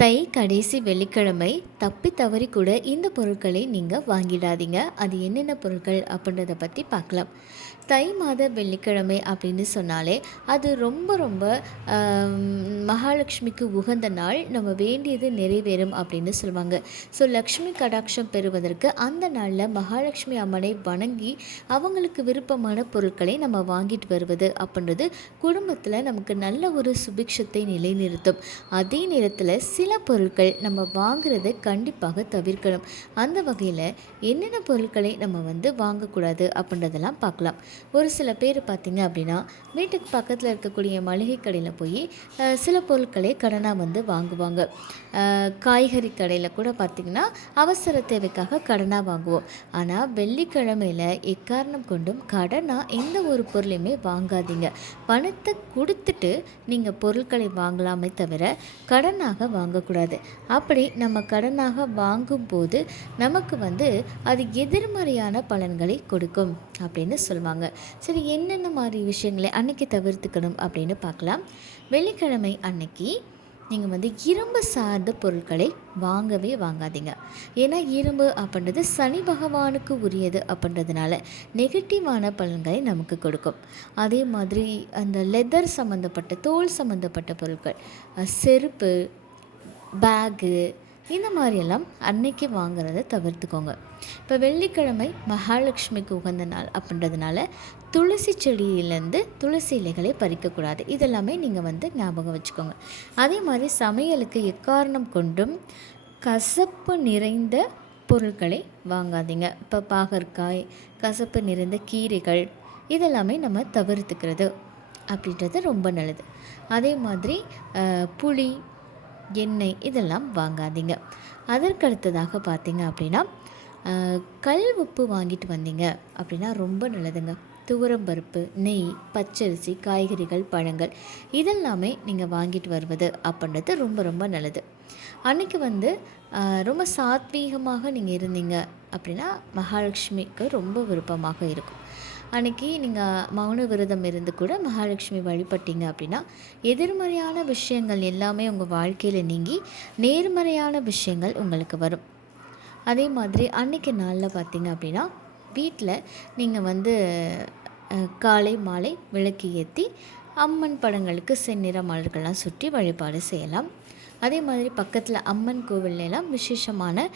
தை கடைசி வெள்ளிக்கிழமை தப்பி தவறி கூட இந்த பொருட்களை நீங்கள் வாங்கிடாதீங்க. அது என்னென்ன பொருட்கள் அப்படின்றத பற்றி பார்க்கலாம். தை மாத வெள்ளிக்கிழமை அப்படின்னு சொன்னாலே அது ரொம்ப ரொம்ப மகாலட்சுமிக்கு உகந்த நாள். நம்ம வேண்டியது நிறைவேறும் அப்படின்னு சொல்லுவாங்க. ஸோ லக்ஷ்மி கடாட்சம் பெறுவதற்கு அந்த நாளில் மகாலட்சுமி அம்மனை வணங்கி அவங்களுக்கு விருப்பமான பொருட்களை நம்ம வாங்கிட்டு வருவது அப்படின்றது குடும்பத்தில் நமக்கு நல்ல ஒரு சுபிக்ஷத்தை நிலைநிறுத்தும். அதே நேரத்தில் சில பொருட்கள் நம்ம வாங்குறதை கண்டிப்பாக தவிர்க்கணும். அந்த வகையில் என்னென்ன பொருட்களை நம்ம வாங்கக்கூடாது அப்படின்றதெல்லாம் பார்க்கலாம். ஒரு சில பேர் பார்த்திங்க அப்படின்னா வீட்டுக்கு பக்கத்தில் இருக்கக்கூடிய மளிகை கடையில் போய் சில பொருட்களை கடனாக வாங்குவாங்க. காய்கறி கடையில் கூட பார்த்திங்கன்னா அவசர தேவைக்காக கடனாக வாங்குவோம். ஆனால் வெள்ளிக்கிழமையில் எக்காரணம் கொண்டும் கடனாக எந்த ஒரு பொருளையுமே வாங்காதீங்க. பணத்தை கொடுத்துட்டு நீங்கள் பொருட்களை வாங்கலாமே தவிர கடனாக வாங்கக்கூடாது. அப்படி நம்ம கடனாக வாங்கும்போது நமக்கு அது எதிர்மறையான பலன்களை கொடுக்கும் அப்படின்னு சொல்லுவாங்க. சரி, என்னென்ன மாதிரி விஷயங்களை அன்னைக்கு தவிர்த்துக்கணும் அப்படின்னு பார்க்கலாம். வெள்ளிக்கிழமை அன்னைக்கு நீங்கள் இரும்பு சார்ந்த பொருட்களை வாங்கவே வாங்காதீங்க. ஏன்னா இரும்பு அப்படின்றது சனி பகவானுக்கு உரியது அப்படின்றதுனால நெகட்டிவான பலன்களை நமக்கு கொடுக்கும். அதே மாதிரி அந்த லெதர் சம்மந்தப்பட்ட தோல் சம்மந்தப்பட்ட பொருட்கள், செருப்பு, பேகு, இந்த மாதிரியெல்லாம் அன்னைக்கு வாங்குறத தவிர்த்துக்கோங்க. இப்போ வெள்ளிக்கிழமை மகாலட்சுமிக்கு உகந்த நாள் அப்படின்றதுனால துளசி செடியிலேருந்து துளசி இலைகளை பறிக்கக்கூடாது. இதெல்லாமே நீங்கள் ஞாபகம் வச்சுக்கோங்க. அதே மாதிரி சமையலுக்கு எக்காரணம் கொண்டும் கசப்பு நிறைந்த பொருட்களை வாங்காதீங்க. இப்போ பாகற்காய், கசப்பு நிறைந்த கீரைகள், இதெல்லாமே நம்ம தவிர்த்துக்கிறது அப்படின்றது ரொம்ப நல்லது. அதே மாதிரி புளி, எண்ணெய் இதெல்லாம் வாங்காதீங்க. அதற்கடுத்ததாக பார்த்திங்க அப்படின்னா கல் உப்பு வாங்கிட்டு வந்தீங்க அப்படின்னா ரொம்ப நல்லதுங்க. துவரம்பருப்பு, நெய், பச்சரிசி, காய்கறிகள், பழங்கள் இதெல்லாமே நீங்கள் வாங்கிட்டு வருவது அப்படின்றது ரொம்ப ரொம்ப நல்லது. அன்றைக்கி ரொம்ப சாத்வீகமாக நீங்கள் இருந்தீங்க அப்படின்னா மகாலட்சுமிக்கு ரொம்ப விருப்பமாக இருக்கும். அன்றைக்கி நீங்கள் மௌன விரதம் இருந்து கூட மகாலட்சுமி வழிபட்டீங்க அப்படின்னா எதிர்மறையான விஷயங்கள் எல்லாமே உங்கள் வாழ்க்கையில் நீங்கி நேர்மறையான விஷயங்கள் உங்களுக்கு வரும். அதே மாதிரி அன்றைக்கி நாளில் பார்த்திங்க அப்படின்னா வீட்டில் நீங்கள் காலை மாலை விளக்கு ஏற்றி அம்மன் படங்களுக்கு செந்நிற மலர்கள்லாம் சுற்றி வழிபாடு செய்யலாம். அதே மாதிரி பக்கத்தில் அம்மன் கோவிலெல்லாம் விசேஷமான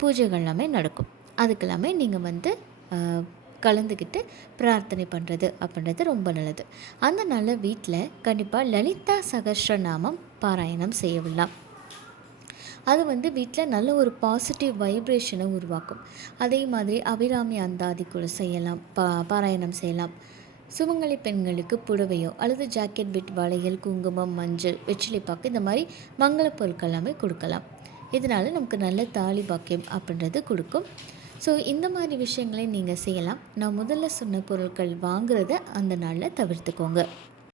பூஜைகள் எல்லாமே நடக்கும். அதுக்கெல்லாமே நீங்கள் கலந்துக்கிட்டு பிரார்த்தனை பண்ணுறது அப்படின்றது ரொம்ப நல்லது. அந்த நாளில் வீட்டில் கண்டிப்பாக லலிதா சகஸ்ரநாமம் பாராயணம் செய்யலாம். அது வீட்டில் நல்ல ஒரு பாசிட்டிவ் வைப்ரேஷனை உருவாக்கும். அதே மாதிரி அபிராமி அந்தாதி கூட செய்யலாம், பாராயணம் செய்யலாம். சுமங்கலி பெண்களுக்கு புடவையோ அல்லது ஜாக்கெட், பிட், வளையல், குங்குமம், மஞ்சள், வெற்றிலைப்பாக்கு இந்த மாதிரி மங்கள பொருட்கள் எல்லாமே கொடுக்கலாம். இதனால் நமக்கு நல்ல தாலி பாக்கியம் அப்படின்றது கொடுக்கும். ஸோ இந்த மாதிரி விஷயங்களை நீங்கள் செய்யலாம். நான் முதல்ல சொன்ன பொருட்கள் வாங்குறத அந்த நாளில் தவிர்த்துக்கோங்க.